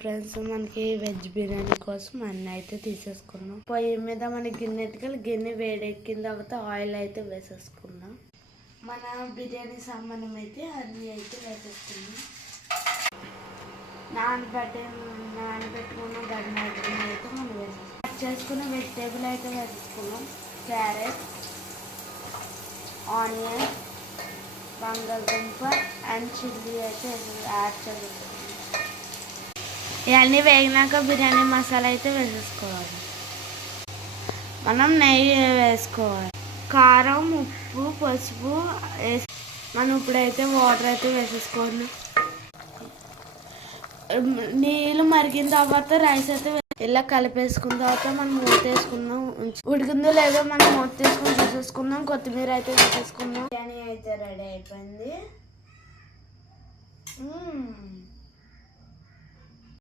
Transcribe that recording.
Friends, మనకి veg biryani కోసం అన్నీ అయితే తీసేసుకున్నాం. పొయ్యి మీద మనకి గిన్నె వేడెక్కిన తర్వాత ఆయిల్ అయితే వేసేసుకున్నాం. మన బిర్యానీ సామానం అయితే అన్నీ అయితే వేసేసుకున్నాం. నానబెట్టుకున్న గడ్డ అయితే మనం వేసేసుకున్నాం. కట్ చేసుకున్న వెజిటేబుల్ అయితే వేసేసుకున్నాం. క్యారెట్, ఆనియన్, బంగాళదుంప అండ్ చిల్లీ అయితే యాడ్ చేసుకున్నాం. ఇవన్నీ వేగినాక బిర్యానీ మసాలా అయితే వేసేసుకోవాలి. మనం నెయ్యి వేసుకోవాలి. కారం, ఉప్పు, పసుపు వేసి మనం ఇప్పుడైతే వాటర్ అయితే వేసేసుకోవాలి. నీళ్ళు మరిగిన తర్వాత రైస్ అయితే ఇలా కలిపేసుకున్న తర్వాత మనం మూత వేసుకుందాం. ఉడికిందో లేదో మనం మూత తీసుకుని చూసేసుకుందాం. కొత్తిమీర అయితే వేసేసుకుందాం. బిర్యానీ అయితే రెడీ అయిపోయింది.